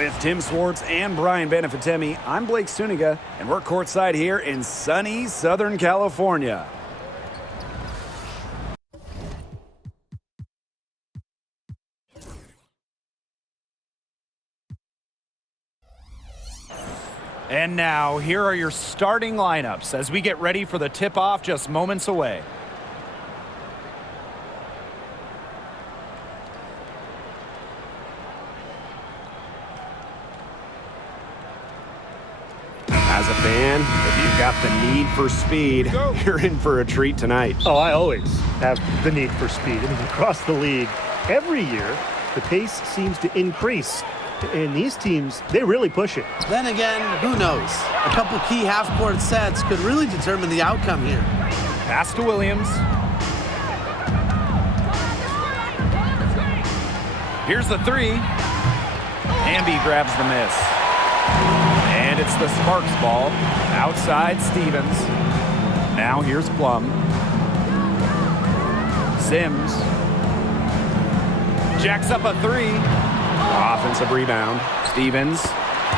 With Tim Swartz and Brian Benefitemi, I'm Blake Suniga, and we're courtside here in sunny Southern California. And now, here are your starting lineups as we get ready for the tip-off just moments away. As a fan, if you've got the need for speed, you're in for a treat tonight. Oh, I always have the need for speed. I mean, across the league, every year, the pace seems to increase. And these teams, they really push it. Then again, who knows? A couple key half-court sets could really determine the outcome here. Pass to Williams. Here's the three. Hamby grabs the miss. And it's the Sparks ball. Outside Stevens. Now here's Plum. Sims. Jacks up a three. Offensive rebound. Stevens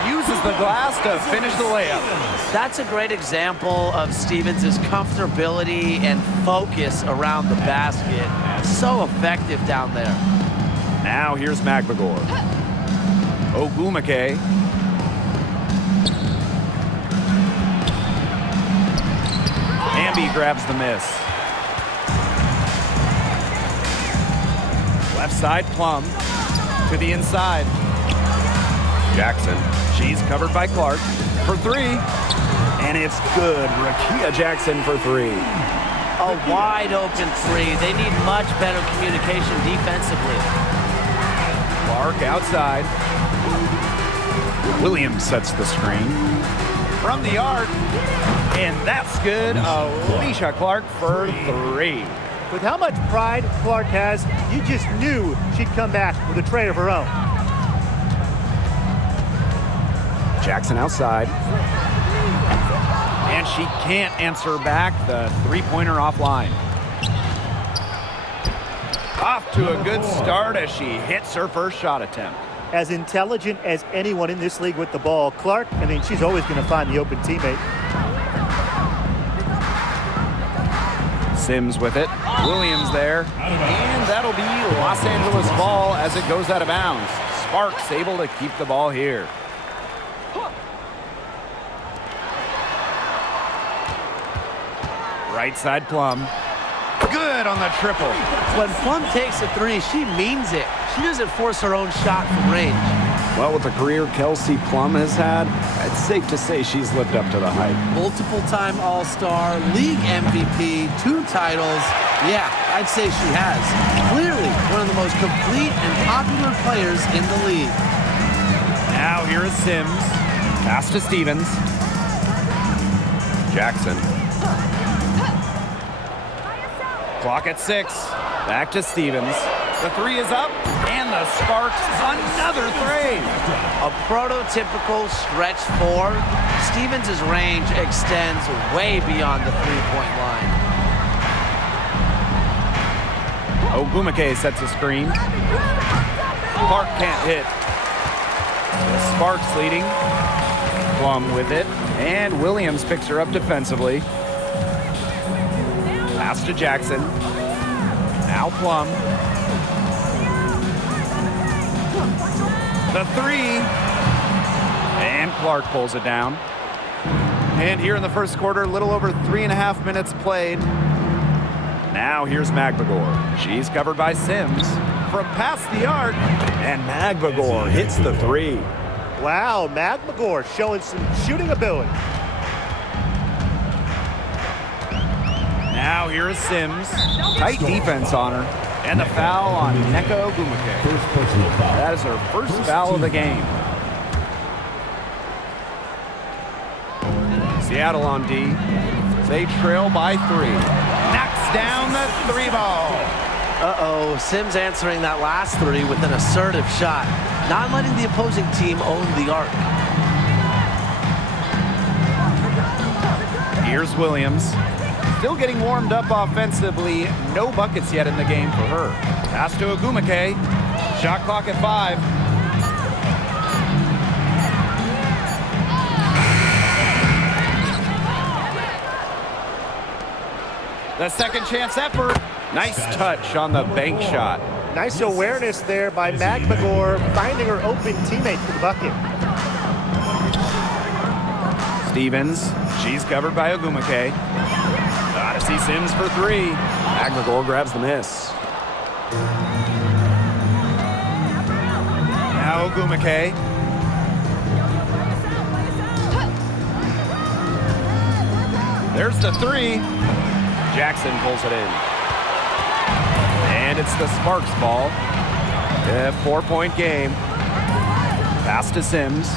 uses the glass to finish the layup. That's a great example of Stevens' comfortability and focus around the basket. So effective down there. Now here's Magbagor. Ogumake. Hamby grabs the miss. Left side, Plum. To the inside. Jackson. She's covered by Clark for three. And it's good. Rakia Jackson for three. A wide open three. They need much better communication defensively. Clark outside. Williams sets the screen. From the arc. And that's good. Alicia Clark for three. With how much pride Clark has, you just knew she'd come back with a tray of her own. Jackson outside. And she can't answer back. The three-pointer offline. Off to a good start as she hits her first shot attempt. As intelligent as anyone in this league with the ball, Clark, I mean, she's always going to find the open teammate. Sims with it. Williams there. And that'll be Los Angeles ball as it goes out of bounds. Sparks able to keep the ball here. Right side Plum. Good on the triple. When Plum takes a three, she means it. She doesn't force her own shot from range. Well, with the career Kelsey Plum has had, it's safe to say she's lived up to the hype. Multiple-time All-Star, league MVP, 2 titles. Yeah, I'd say she has. Clearly one of the most complete and popular players in the league. Now here is Sims. Pass to Stevens. Jackson. Clock at 6. Back to Stevens. The three is up, and the Sparks another three. A prototypical stretch 4. Stevens' range extends way beyond the three-point line. Ogumake sets a screen. Clark can't hit. The Sparks leading. Plum with it, and Williams picks her up defensively. Pass to Jackson. Now Plum. The three. And Clark pulls it down. And here in the first quarter, a little over 3.5 minutes played. Now here's Magbagor. She's covered by Sims from past the arc. And Magbagor hits the three. Wow, Magbagor showing some shooting ability. Now here is Sims. Tight defense on her. And the foul on Neko Ogumake. That is her first foul of the game. Seattle on D. They trail by 3. Knocks down the 3 ball. Uh-oh, Sims answering that last 3 with an assertive shot, not letting the opposing team own the arc. Here's Williams. Still getting warmed up offensively. No buckets yet in the game for her. Pass to Ogumake. Shot clock at 5. The second chance effort. Nice touch on the bank shot. Nice awareness there by McMagor, finding her open teammate for the bucket. Stevens, she's covered by Ogumake. Odyssey Sims for three. McMagor grabs the miss. Now Ogumake. There's the three. Jackson pulls it in. And it's the Sparks ball. A 4-point game. Pass to Sims.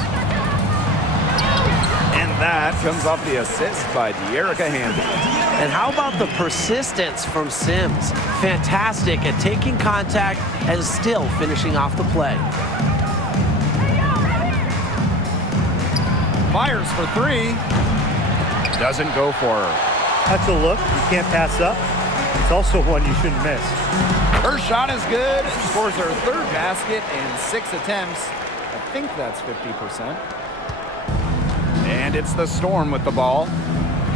And that comes off the assist by De'Erica Hamby. And how about the persistence from Sims? Fantastic at taking contact and still finishing off the play. Fires for three. Doesn't go for her. That's a look you can't pass up. It's also one you shouldn't miss. Her shot is good. Scores her third basket in 6 attempts. I think that's 50%. And it's the Storm with the ball.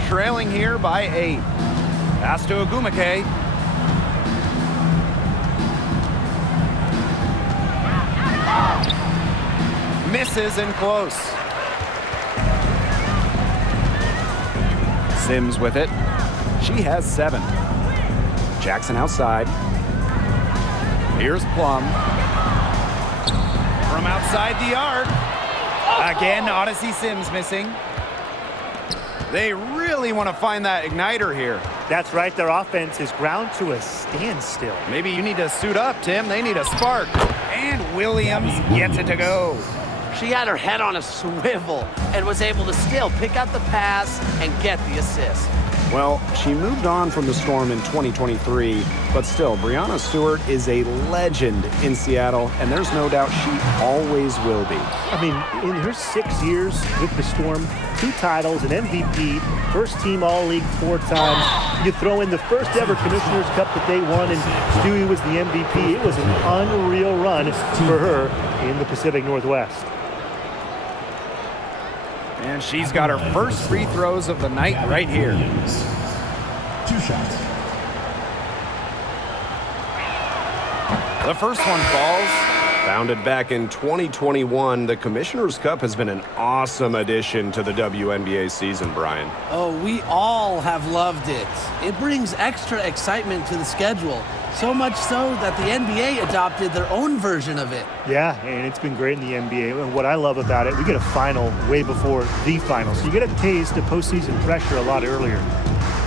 Trailing here by 8. Pass to Ogumake. Misses and close. Sims with it. She has 7. Jackson outside. Here's Plum. From outside the arc. Again, Odyssey Sims missing. They really want to find that igniter here. That's right. Their offense is ground to a standstill. Maybe you need to suit up, Tim. They need a spark. And Williams gets it to go. She had her head on a swivel and was able to still pick out the pass and get the assist. Well, she moved on from the Storm in 2023, but still, Breanna Stewart is a legend in Seattle, and there's no doubt she always will be. I mean, in her 6 years with the Storm, 2 titles, an MVP, first team All-League 4 times. You throw in the first ever Commissioner's Cup that they won, and Stewie was the MVP. It was an unreal run for her in the Pacific Northwest. And she's got her first free throws of the night right here. 2 shots. The first one falls. Founded back in 2021, the Commissioner's Cup has been an awesome addition to the WNBA season, Brian. Oh, we all have loved it. It brings extra excitement to the schedule. So much so that the NBA adopted their own version of it. Yeah, and it's been great in the NBA. And what I love about it, we get a final way before the final. So you get a taste of postseason pressure a lot earlier.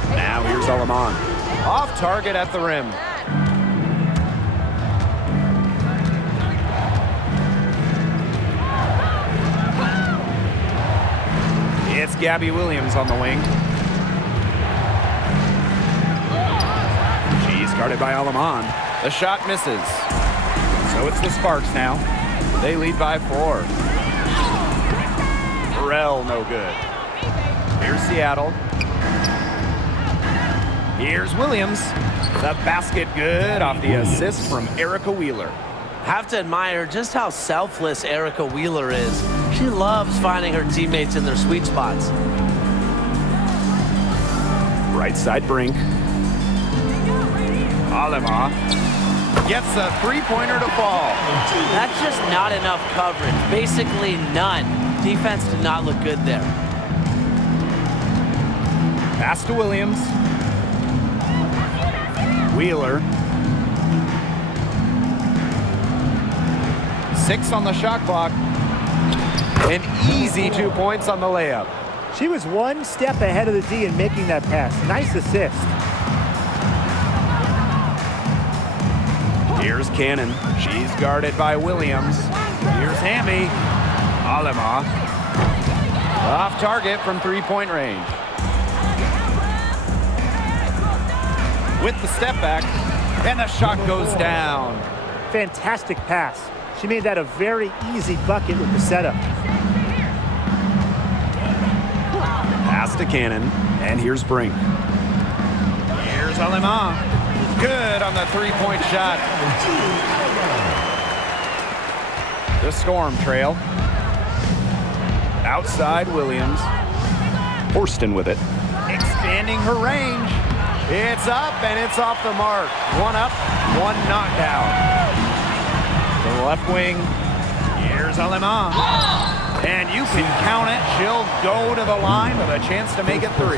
Now here's Alaman. Off target at the rim. It's Gabby Williams on the wing. She's guarded by Alaman. The shot misses. So it's the Sparks now. They lead by 4. Burrell, no good. Here's Seattle. Here's Williams. The basket good off the assist from Erica Wheeler. Have to admire just how selfless Erica Wheeler is. She loves finding her teammates in their sweet spots. Right side Brink. Alema gets a three-pointer to fall. That's just not enough coverage. Basically none. Defense did not look good there. Pass to Williams. Wheeler. 6 on the shot clock. An easy 2 points on the layup. She was one step ahead of the D in making that pass. Nice assist. Here's Cannon. She's guarded by Williams. Here's Hamby. Alema. Off target from three-point range. With the step back, and the shot goes down. Fantastic pass. She made that a very easy bucket with the setup. Pass to Cannon, and here's Brink. Here's Alema. Good on the three-point shot. The Storm trail. Outside Williams. Horston with it. Expanding her range. It's up, and it's off the mark. One up, one knockdown. To the left wing, here's Alemán. And you can count it. She'll go to the line with a chance to make it 3.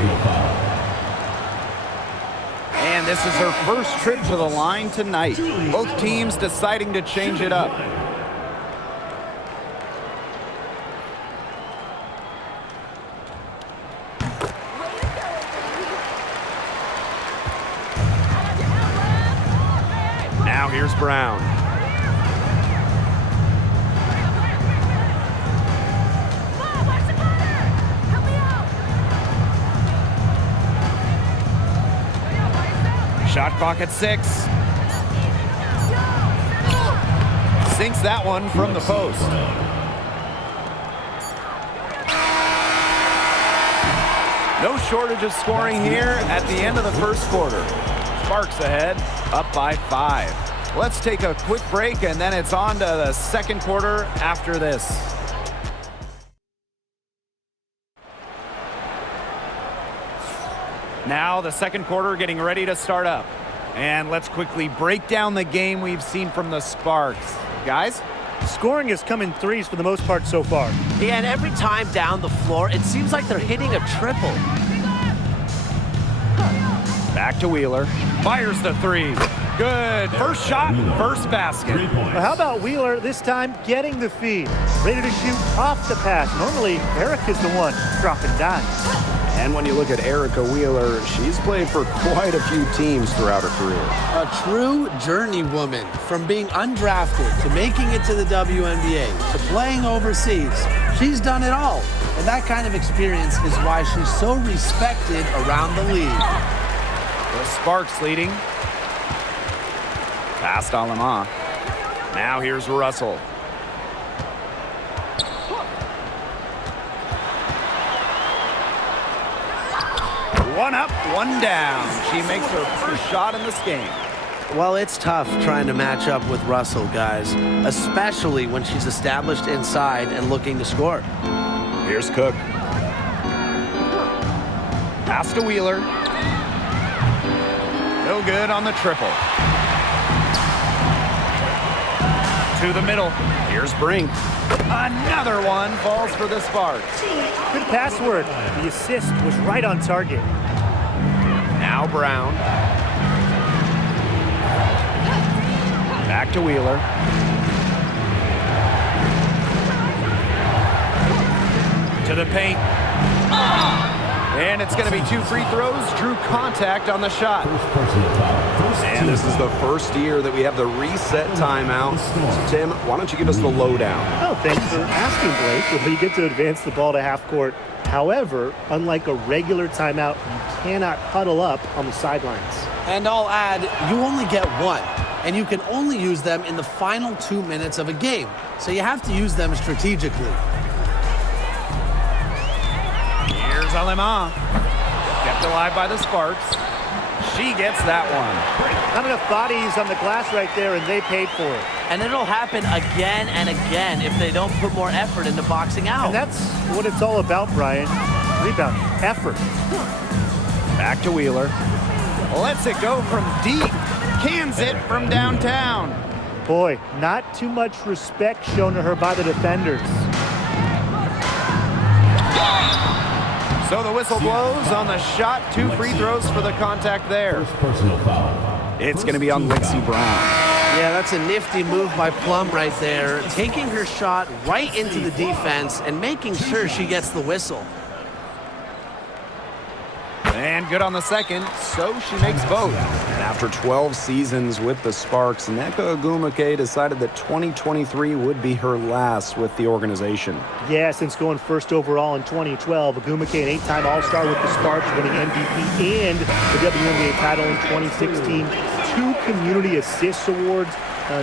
And this is her first trip to the line tonight. Both teams deciding to change it up. Now here's Brown. Shot clock at 6. Sinks that one from the post. No shortage of scoring here at the end of the first quarter. Sparks ahead, up by 5. Let's take a quick break, and then it's on to the second quarter after this. Now the second quarter getting ready to start up. And let's quickly break down the game we've seen from the Sparks. Guys? Scoring has come in threes for the most part so far. Yeah, and every time down the floor, it seems like they're hitting a triple. Back to Wheeler. Fires the 3. Good. First shot, first basket. Well, how about Wheeler this time getting the feed? Ready to shoot off the pass. Normally, Erica's the one dropping dimes. And when you look at Erica Wheeler, she's played for quite a few teams throughout her career. A true journeywoman, from being undrafted to making it to the WNBA to playing overseas. She's done it all. And that kind of experience is why she's so respected around the league. The Sparks leading. Past Alemán. Now here's Russell. One up, one down. She makes her first shot in this game. Well, it's tough trying to match up with Russell, guys, especially when she's established inside and looking to score. Here's Cook. Pass to Wheeler. No good on the triple. To the middle. Here's Brink. Another one falls for the Sparks. Good password. The assist was right on target. Now Brown. Back to Wheeler. To the paint. And it's going to be 2 free throws. Drew contact on the shot. And this is the first year that we have the reset timeout. So Tim, why don't you give us the lowdown? Oh, thanks for asking, Blake. Well, you get to advance the ball to half court. However, unlike a regular timeout, you cannot huddle up on the sidelines. And I'll add, you only get one, and you can only use them in the final 2 minutes of a game. So you have to use them strategically. Here's Alemán. Kept alive by the Sparks. She gets that one. Not enough bodies on the glass right there, and they paid for it. And it'll happen again and again if they don't put more effort into boxing out. And that's what it's all about, Brian. Rebound, effort. Back to Wheeler. Lets it go from deep. Cans it from downtown. Boy, not too much respect shown to her by the defenders. So the whistle blows on the shot. 2 free throws for the contact there. It's going to be on Lexi Brown. Yeah, that's a nifty move by Plum right there. Taking her shot right into the defense and making sure she gets the whistle. And good on the second, so she makes both. And after 12 seasons with the Sparks, Nneka Ogwumike decided that 2023 would be her last with the organization. Yeah, since going first overall in 2012, Ogwumike, an 8-time All-Star with the Sparks, winning MVP and the WNBA title in 2016. 2 community assists awards.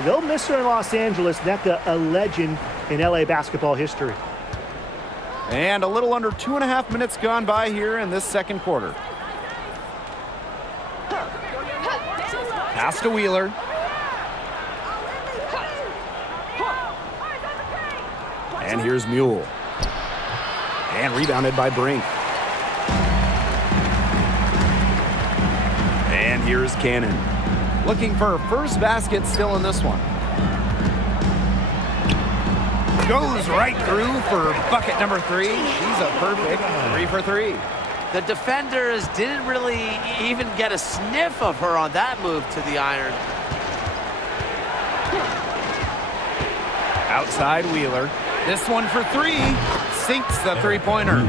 They'll miss her in Los Angeles. Nneka, a legend in LA basketball history. And a little under 2.5 minutes gone by here in this second quarter. Pass to Wheeler. And here's Mule. And rebounded by Brink. And here's Cannon. Looking for her first basket still in this one. Goes right through for bucket number 3. She's a perfect 3 for 3. The defenders didn't really even get a sniff of her on that move to the iron. Outside Wheeler. This one for 3. Sinks the three-pointer.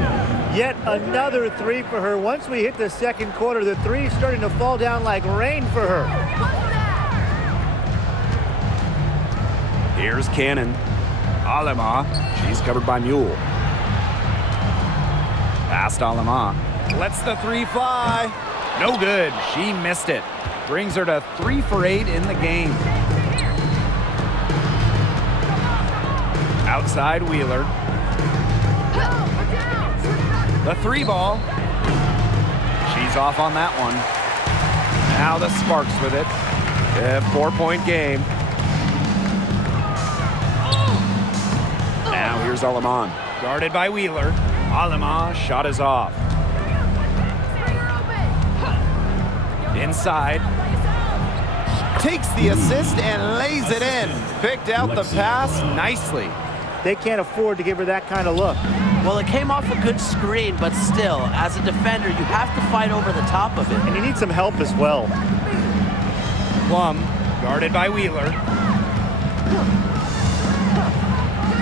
Yet another 3 for her. Once we hit the second quarter, the 3 starting to fall down like rain for her. Here's Cannon. Alema. She's covered by Mule. Past Alema. Lets the 3 fly. No good. She missed it. Brings her to 3 for 8 in the game. Outside Wheeler. The 3 ball. She's off on that one. Now the Sparks with it. A 4-point game. Now here's Aleman. Guarded by Wheeler. Aleman shot is off. Inside. Takes the assist and lays it in. Picked out the pass nicely. They can't afford to give her that kind of look. Well, it came off a good screen, but still, as a defender, you have to fight over the top of it. And you need some help as well. Plum, guarded by Wheeler.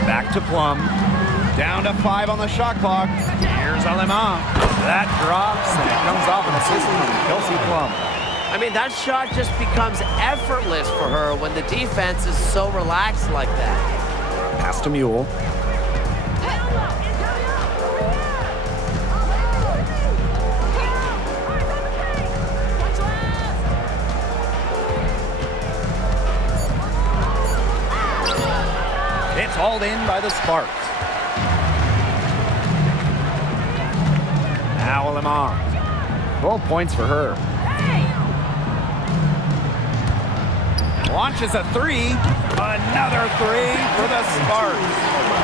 Back to Plum. Down to 5 on the shot clock. Here's Aleman. That drops, and it comes off an assist from Kelsey Plum. I mean, that shot just becomes effortless for her when the defense is so relaxed like that. Pass to Mule. It's hauled in by the Sparks. Now Aleman. 12 points for her. Launches a 3. Another 3 for the Sparks.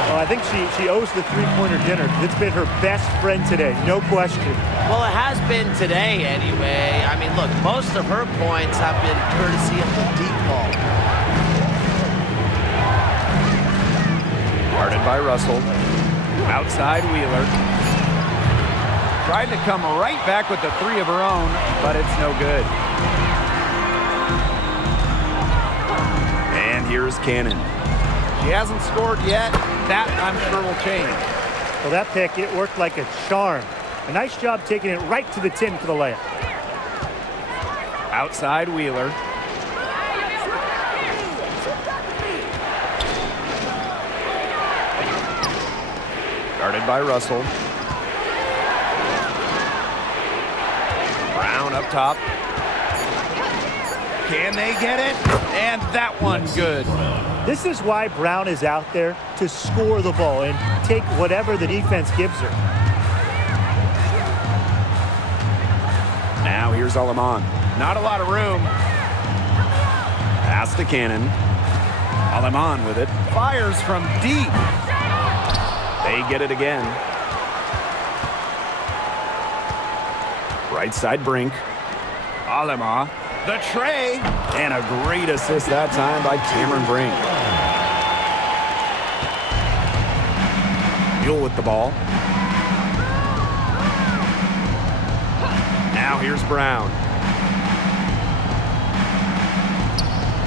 Well, I think she owes the three-pointer dinner. It's been her best friend today, no question. Well, it has been today anyway. I mean, look, most of her points have been courtesy of the deep ball. Guarded by Russell. Outside Wheeler. Tried to come right back with the 3 of her own, but it's no good. And here's Cannon. She hasn't scored yet. That, I'm sure, will change. Well, that pick, it worked like a charm. A nice job taking it right to the tin for the layup. Outside Wheeler. Guarded by Russell. Brown up top. Can they get it? And that one good. This is why Brown is out there, to score the ball and take whatever the defense gives her. Now here's Aleman. Not a lot of room. Pass to Cannon. Aleman with it. Fires from deep. They get it again. Right side Brink. Alema. The tray. And a great assist that time by Cameron Brink. Mule with the ball. Now here's Brown.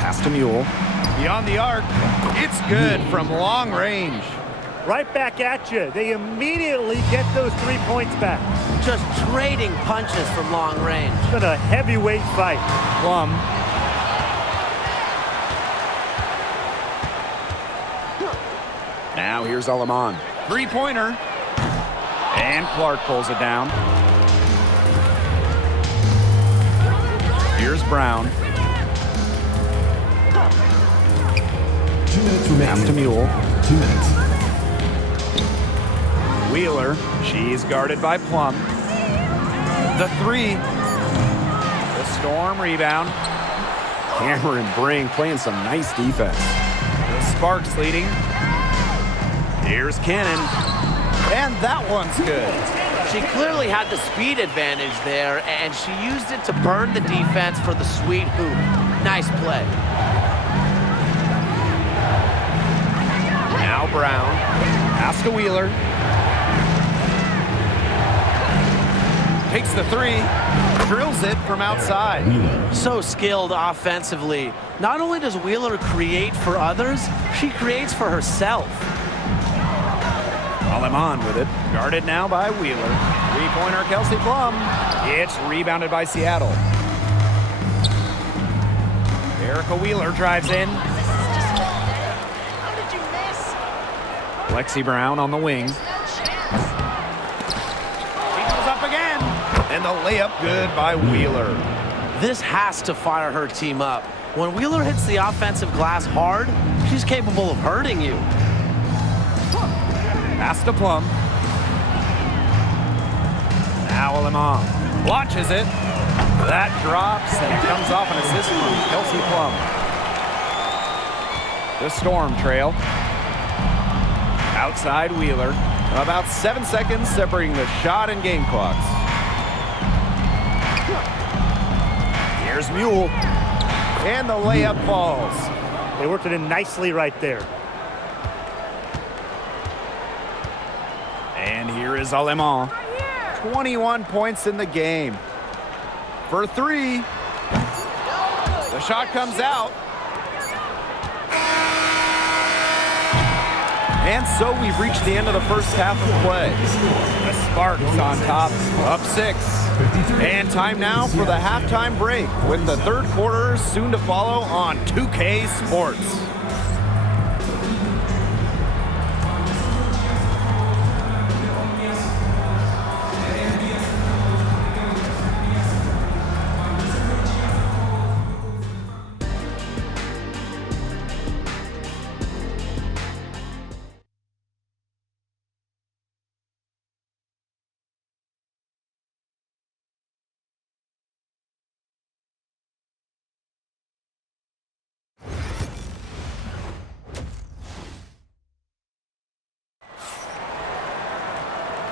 Pass to Mule. Beyond the arc. It's good from long range. Right back at you. They immediately get those 3 points back. Just trading punches from long range. It's been a heavyweight fight. Plum. Now here's Aleman. 3-pointer. And Clark pulls it down. Here's Brown. 2 minutes remaining. Pass to Mule. 2 minutes. Wheeler. She's guarded by Plum. The 3. The Storm rebound. Cameron Brink playing some nice defense. The Sparks leading. Here's Cannon. And that one's good. She clearly had the speed advantage there, and she used it to burn the defense for the sweet hoop. Nice play. Now Brown. Pass to Wheeler. Takes the three. Drills it from outside. So skilled offensively. Not only does Wheeler create for others, she creates for herself. Aleman with it. Guarded now by Wheeler. Three-pointer Kelsey Plum. It's rebounded by Seattle. Erica Wheeler drives in. Lexi Brown on the wing. She goes up again. And the layup good by Wheeler. This has to fire her team up. When Wheeler hits the offensive glass hard, she's capable of hurting you. Pass to Plum. Now Aleman launches it. That drops and it comes off an assist from Kelsey Plum. The Storm trail. Outside Wheeler. About 7 seconds separating the shot and game clocks. Here's Mule. And the layup falls. They worked it in nicely right there. And here is Aleman. 21 points in the game. For three. The shot comes out. And so we've reached the end of the first half of play. The Sparks on top, up 6. And time now for the halftime break with the third quarter soon to follow on 2K Sports.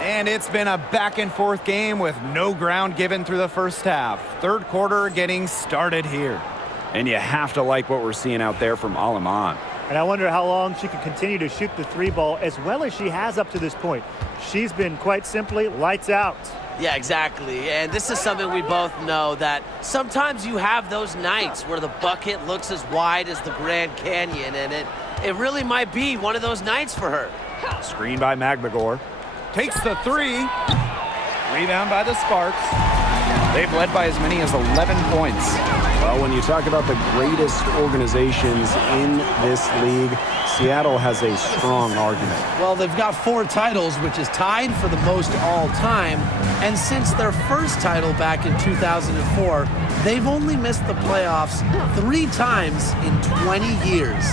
And it's been a back-and-forth game with no ground given through the first half. Third quarter getting started here. And you have to like what we're seeing out there from Aleman. And I wonder how long she can continue to shoot the three ball as well as she has up to this point. She's been quite simply lights out. Yeah, exactly. And this is something we both know, that sometimes you have those nights where the bucket looks as wide as the Grand Canyon, and it really might be one of those nights for her. Screen by Magbagor. Takes the three. Rebound by the Sparks. They've led by as many as 11 points. Well, when you talk about the greatest organizations in this league, Seattle has a strong argument. Well, they've got 4 titles, which is tied for the most all time. And since their first title back in 2004, they've only missed the playoffs 3 times in 20 years.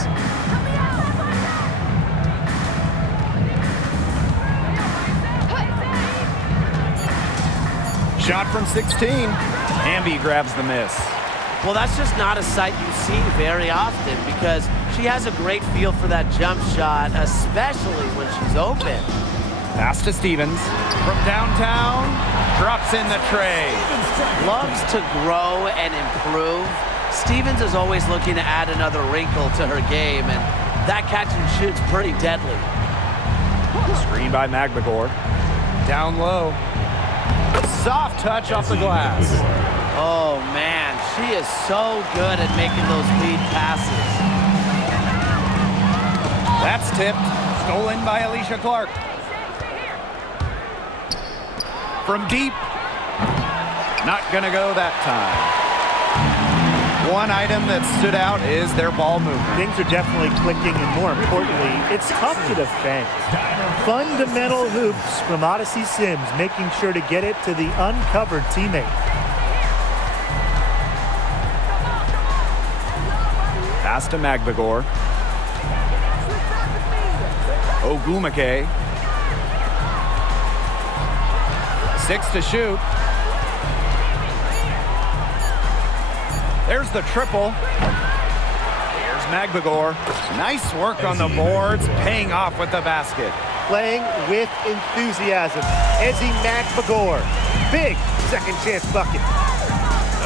Shot from 16. Hamby grabs the miss. Well, that's just not a sight you see very often, because she has a great feel for that jump shot, especially when she's open. Pass to Stevens. From downtown, drops in the tray. Loves to grow and improve. Stevens is always looking to add another wrinkle to her game, and that catch and shoot's pretty deadly. Screen by Magbagor. Down low. Soft touch off the glass. Oh, man, she is so good at making those lead passes. That's tipped. Stolen by Alicia Clark. From deep. Not gonna go that time. One item that stood out is their ball movement. Things are definitely clicking, and more importantly, it's tough to defend. Fundamental hoops from Odyssey Sims, making sure to get it to the uncovered teammate. Pass to Magbagor. Ogumake. 6 to shoot. There's the triple. Here's Magbagor. Nice work on the boards, paying off with the basket. playing with enthusiasm. Ezzy McMagor, big second chance bucket.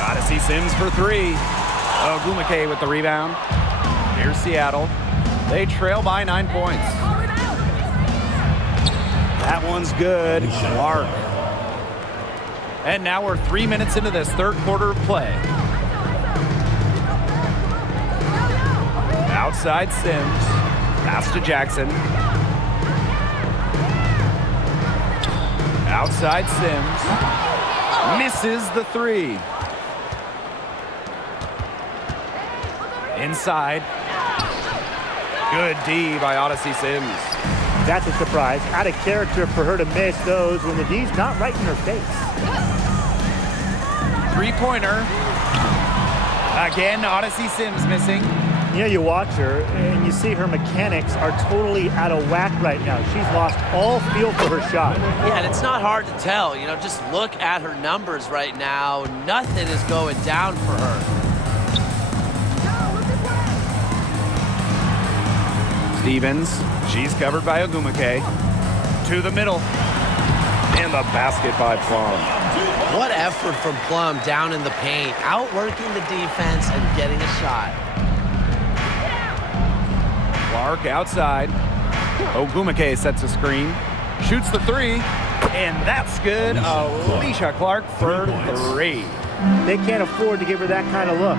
Odyssey Sims for three. Ogumake with the rebound. Here's Seattle. They trail by 9 points. That one's good. Clark. And now we're 3 minutes into this third quarter of play. Outside Sims. Pass to Jackson. Outside Sims. Misses the three. Inside. Good D by Odyssey Sims. That's a surprise. Out of character for her to miss those when the D's not right in her face. Three-pointer. Again, Odyssey Sims missing. You know, you watch her and you see her mechanics are totally out of whack right now. She's lost all feel for her shot. Yeah, and it's not hard to tell. You know, just look at her numbers right now. Nothing is going down for her. Stevens, she's covered by Ogumake. To the middle. And the basket by Plum. What effort from Plum down in the paint, outworking the defense and getting a shot. Clark outside. Ogumake sets a screen. Shoots the three. And that's good. Alicia Clark for three. They can't afford to give her that kind of look.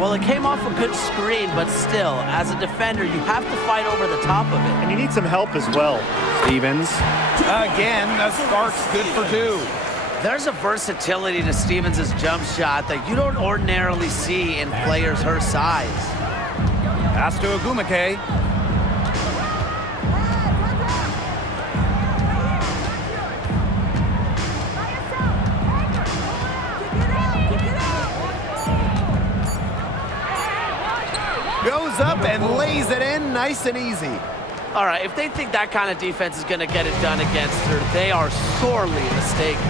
Well, it came off a good screen, but still, as a defender, you have to fight over the top of it. And you need some help as well. Stevens. Again, the Sparks good for two. There's a versatility to Stevens' jump shot that you don't ordinarily see in players her size. Pass to Ogumake. Goes up and lays it in nice and easy. All right, if they think that kind of defense is going to get it done against her, they are sorely mistaken.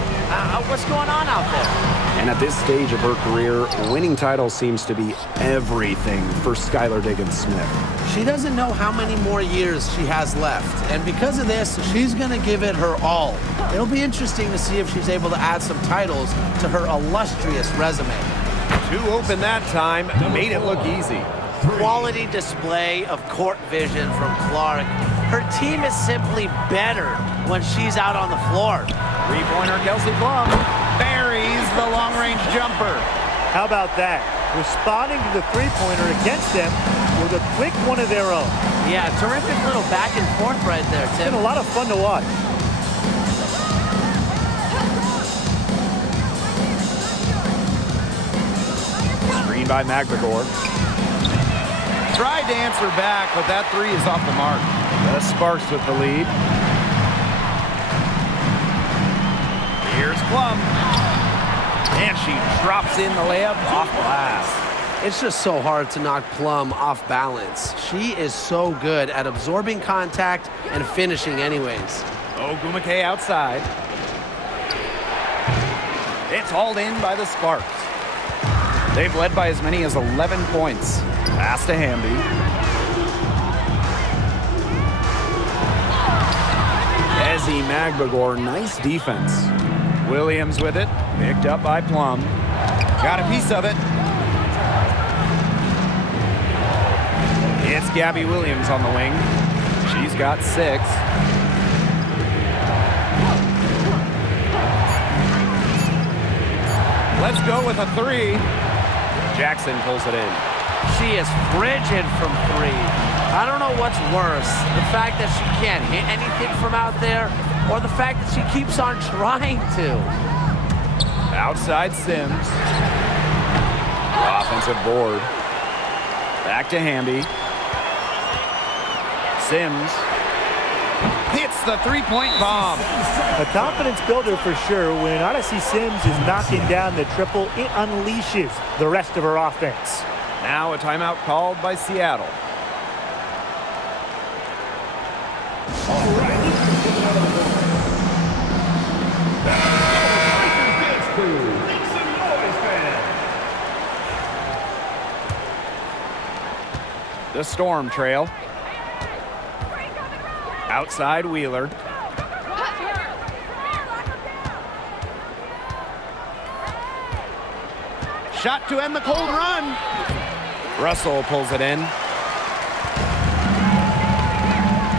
What's going on out there? And at this stage of her career, winning titles seems to be everything for Skylar Diggins-Smith. She doesn't know how many more years she has left, and because of this, she's going to give it her all. It'll be interesting to see if she's able to add some titles to her illustrious resume. Two open that time, made it look easy. Quality display of court vision from Clark. Her team is simply better when she's out on the floor. Three-pointer Kelsey Plum buries the long-range jumper. How about that? Responding to the three-pointer against them with a quick one of their own. Yeah, terrific little back and forth right there, It's Tim. been a lot of fun to watch. Screen by McMagor. Tried to answer back, but that three is off the mark. The Sparks with the lead. Here's Plum. And she drops in the layup off glass. It's just so hard to knock Plum off balance. She is so good at absorbing contact and finishing anyways. Ogumake outside. It's hauled in by the Sparks. They've led by as many as 11 points. Pass to Hamby. Ezzy McMagor, nice defense. Williams with it. Picked up by Plum. Got a piece of it. It's Gabby Williams on the wing. She's got 6. Let's go with a 3. Jackson pulls it in. She is frigid from three. I don't know what's worse, the fact that she can't hit anything from out there, or the fact that she keeps on trying to. Outside Sims. Offensive board. Back to Hamby. Sims hits the three-point bomb. A confidence builder for sure. When Odyssey Sims is knocking down the triple, it unleashes the rest of her offense. Now a timeout called by Seattle. All right. The Storm trail. Outside Wheeler. Shot to end the cold run. Russell pulls it in.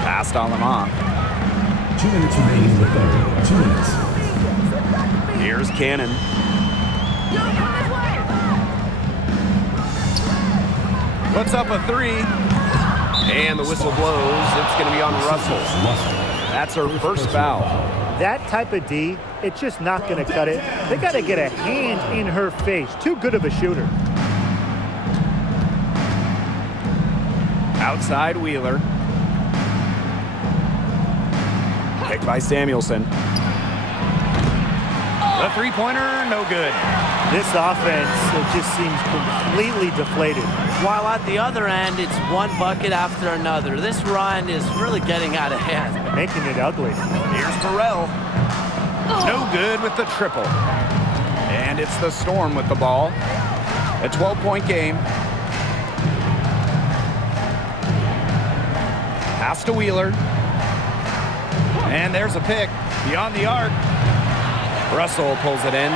Pass to Lemont. 2 minutes remaining in the third. 2 minutes. Here's Cannon. Puts up a three. And the whistle blows. It's going to be on Russell. That's her first foul. That type of D, it's just not going to cut it. They got to get a hand in her face. Too good of a shooter. Outside Wheeler. Picked by Samuelson. The three-pointer, no good. This offense, it just seems completely deflated. While at the other end, it's one bucket after another. This run is really getting out of hand. Making it ugly. Here's Burrell. No good with the triple. And it's the Storm with the ball. A 12-point game. Pass to Wheeler. And there's a pick beyond the arc. Russell pulls it in.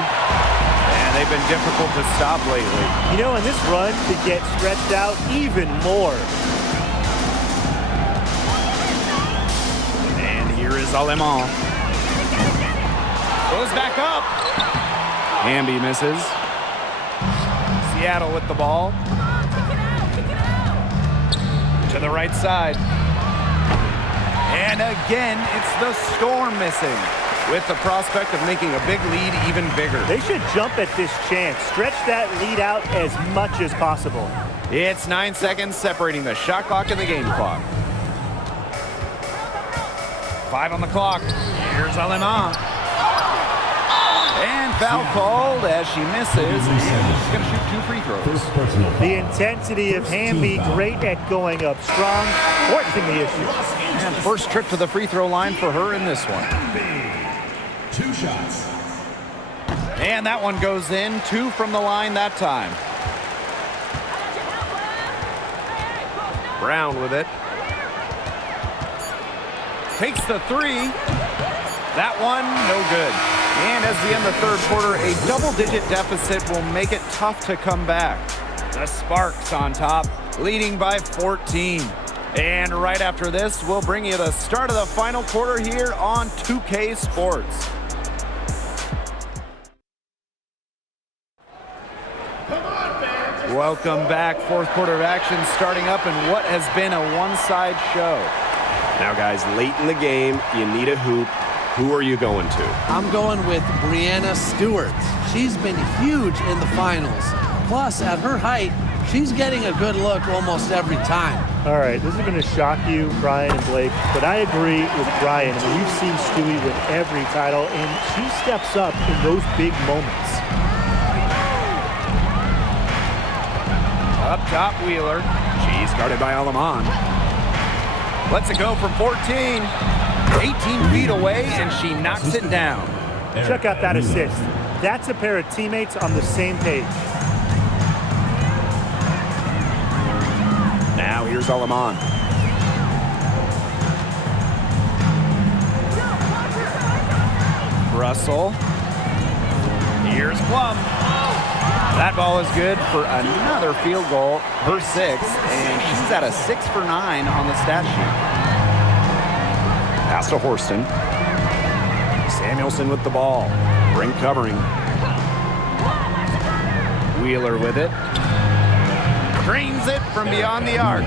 And they've been difficult to stop lately. You know, and this run could get stretched out even more. And here is Alemán. Goes back up. Hamby misses. Seattle with the ball. To the right side. And again, it's the Storm missing, with the prospect of making a big lead even bigger. They should jump at this chance. Stretch that lead out as much as possible. It's 9 seconds separating the shot clock and the game clock. 5 on the clock. Here's Alemán. And foul called as she misses. And she's going to shoot 2 free throws. First personal foul. The intensity of Hamby, great at going up strong, forcing the issue. And first trip to the free throw line for her in this one. 2 shots. And that one goes in. 2 from the line that time. Brown with it. Takes the 3. That one, no good. And as we end the third quarter, a double-digit deficit will make it tough to come back. The Sparks on top, leading by 14. And right after this, we'll bring you the start of the final quarter here on 2K Sports. Welcome back. Fourth quarter of action starting up in what has been a one-side show. Now, guys, late in the game, you need a hoop. Who are you going to? I'm going with Breanna Stewart. She's been huge in the finals. Plus, at her height, she's getting a good look almost every time. All right, this is going to shock you, Brian and Blake, but I agree with Brian. I mean, we've seen Stewie with every title, and she steps up in those big moments. Up top, Wheeler. She's guarded by Alemán. Lets it go from 14. 18 feet away, and she knocks it down. Check out that assist. That's a pair of teammates on the same page. Now here's Alemán. Russell. Here's Plum. That ball is good for another field goal, her 6th, and she's at a 6 for 9 on the stat sheet. Pass to Horston. Samuelson with the ball. Brink covering. Wheeler with it. Drains it from beyond the arc.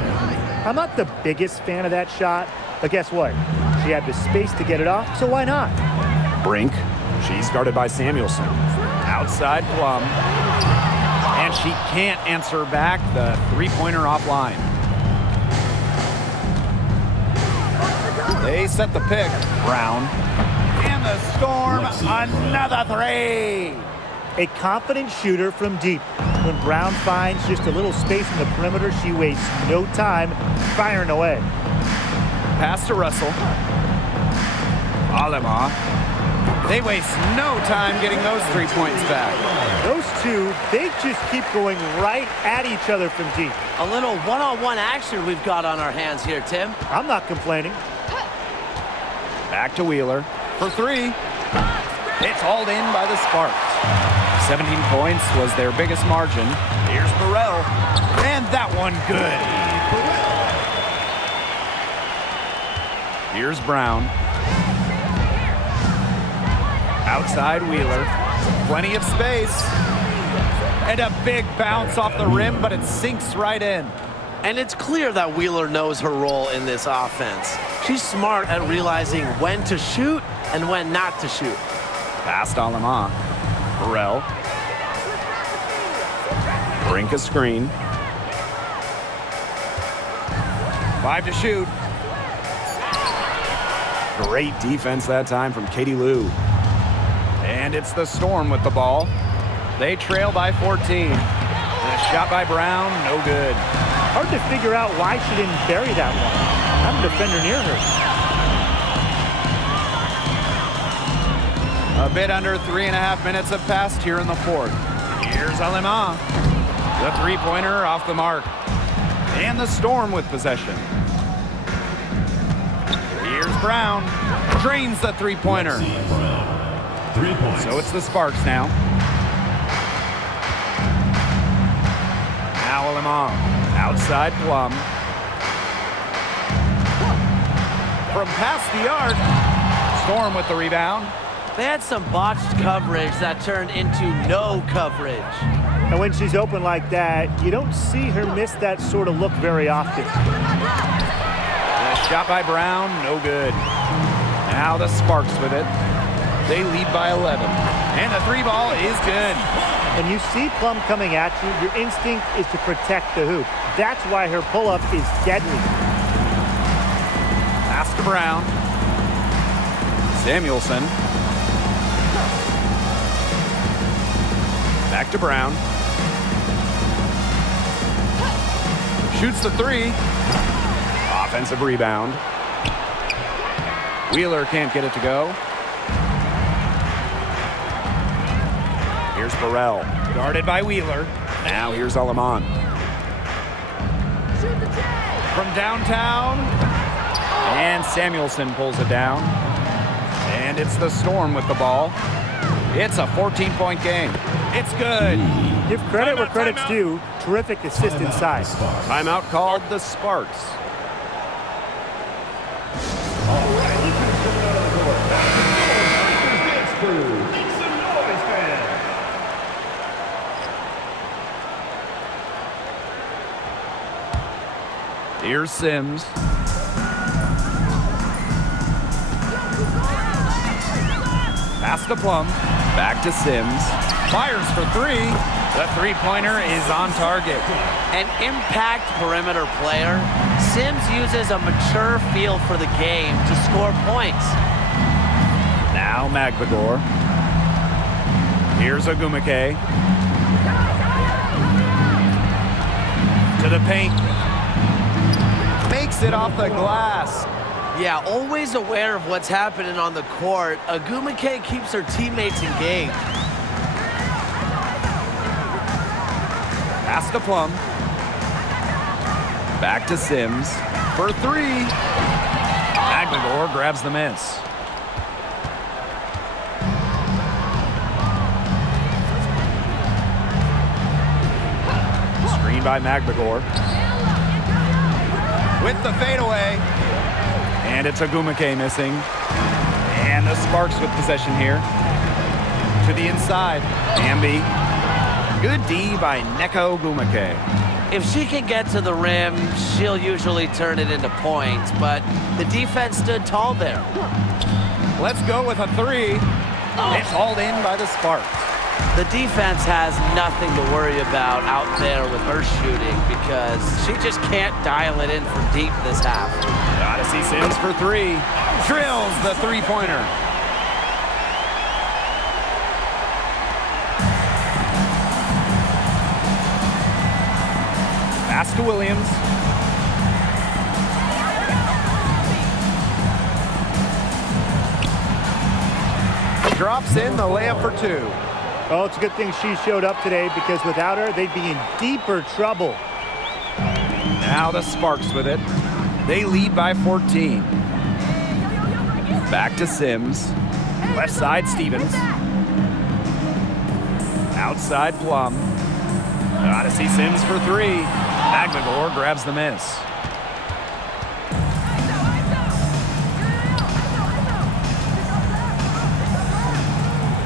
I'm not the biggest fan of that shot, but guess what? She had the space to get it off, so why not? Brink. She's guarded by Samuelson. Outside Plum. And she can't answer back the three-pointer offline. They set the pick. Brown. And the Storm, another 3. A confident shooter from deep. When Brown finds just a little space in the perimeter, she wastes no time firing away. Pass to Russell. Alemán. They waste no time getting those 3 points back. Those two, they just keep going right at each other from deep. A little one-on-one action we've got on our hands here, Tim. I'm not complaining. Back to Wheeler for three. It's hauled in by the Sparks. 17 points was their biggest margin. Here's Burrell. And that one good. Here's Brown. Outside Wheeler. Plenty of space. And a big bounce off the rim, but it sinks right in. And it's clear that Wheeler knows her role in this offense. She's smart at realizing when to shoot and when not to shoot. Past Alema. Burrell. Brink a screen. 5 to shoot. Great defense that time from Katie Lou. And it's the Storm with the ball. They trail by 14. And a shot by Brown, no good. Hard to figure out why she didn't bury that one. Not a defender near her. A bit under 3.5 minutes have passed here in the fourth. Here's Alema. The three-pointer off the mark. And the Storm with possession. Here's Brown. Drains the three-pointer. 3 points. So it's the Sparks now. Now Alema. Outside Plum. From past the arc. Storm with the rebound. They had some botched coverage that turned into no coverage. And when she's open like that, you don't see her miss that sort of look very often. And a shot by Brown, no good. Now the Sparks with it. They lead by 11. And the three ball is good. When you see Plum coming at you, your instinct is to protect the hoop. That's why her pull-up is deadly. Pass to Brown. Samuelson. Back to Brown. Shoots the three. Offensive rebound. Wheeler can't get it to go. Here's Burrell. Guarded by Wheeler. Now here's Aleman. From downtown. And Samuelson pulls it down. And it's the Storm with the ball. It's a 14-point game. It's good. Give credit where credit's due. Terrific assist inside. Timeout called the Sparks. Here's Sims. Pass to Plum. Back to Sims. Fires for three. The three-pointer is on target. An impact perimeter player, Sims uses a mature feel for the game to score points. Now Magbagor. Here's Ogumake. To the paint. Makes it off the glass. Yeah, always aware of what's happening on the court, Ogumake keeps her teammates engaged. Pass to Plum. Back to Sims for three. Magbagor grabs the miss. Screen by Magbagor. With the fadeaway. And it's Ogumake missing. And the Sparks with possession here. To the inside. Ambi. Good D by Neko Ogumake. If she can get to the rim, she'll usually turn it into points, but the defense stood tall there. Let's go with a three. It's hauled in by the Sparks. The defense has nothing to worry about out there with her shooting because she just can't dial it in from deep this half. Gotta see Sims for three. Drills the three-pointer. Pass to Williams. Drops in the layup for two. Oh, it's a good thing she showed up today because without her, they'd be in deeper trouble. Now the Sparks with it. They lead by 14. Back to Sims. Left side, Stevens. Outside, Plum. Odyssey Sims for three. Magmagor grabs the miss.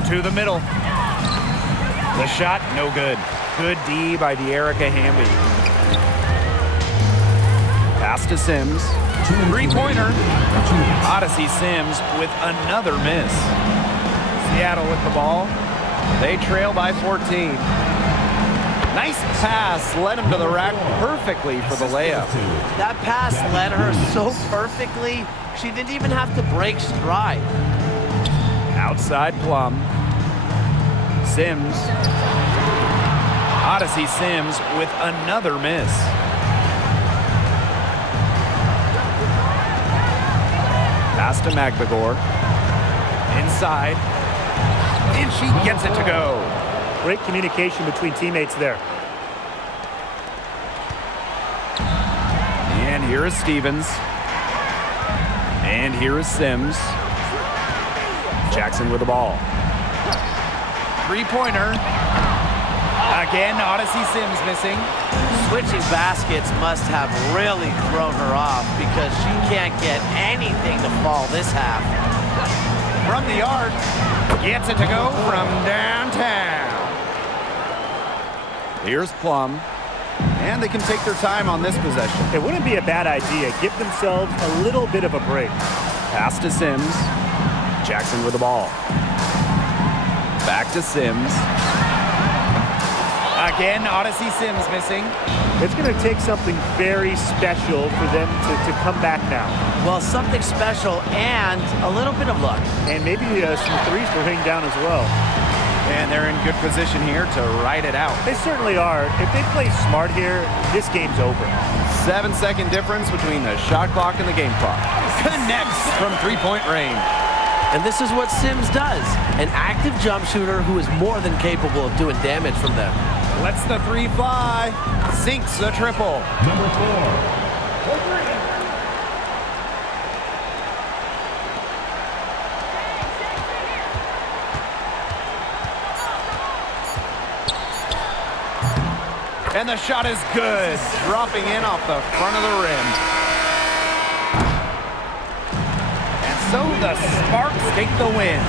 To the middle. The shot, no good. Good D by De'Erica Hamby. Pass to Sims. Three-pointer. Odyssey Sims with another miss. Seattle with the ball. They trail by 14. Nice pass, led him to the rack perfectly for the layup. That pass led her so perfectly, she didn't even have to break stride. Outside Plum. Sims. Odyssey Sims with another miss. Pass to Magmagor. Inside. And she gets it to go. Great communication between teammates there. And here is Stevens. And here is Sims. Jackson with the ball. Three-pointer. Again, Odyssey Sims missing. Switching baskets must have really thrown her off because she can't get anything to fall this half. From the arc. Gets it to go from downtown. Here's Plum. And they can take their time on this possession. It wouldn't be a bad idea. Give themselves a little bit of a break. Pass to Sims. Jackson with the ball. Back to Sims. Again, Odyssey Sims missing. It's going to take something very special for them to come back now. Well, something special and a little bit of luck. And maybe some threes to ring down as well. And they're in good position here to ride it out. They certainly are. If they play smart here, this game's over. 7-second difference between the shot clock and the game clock. Connects from three-point range. And this is what Sims does. An active jump shooter who is more than capable of doing damage from them. Lets the three fly. Sinks the triple. Number 4. And the shot is good. Dropping in off the front of the rim. And so the Sparks take the win.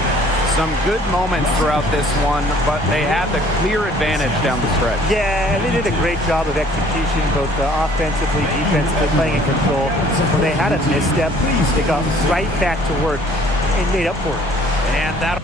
Some good moments throughout this one, but they had the clear advantage down the stretch. Yeah, and they did a great job of execution, both offensively, defensively, playing in control. When they had a misstep, they got right back to work and made up for it. And that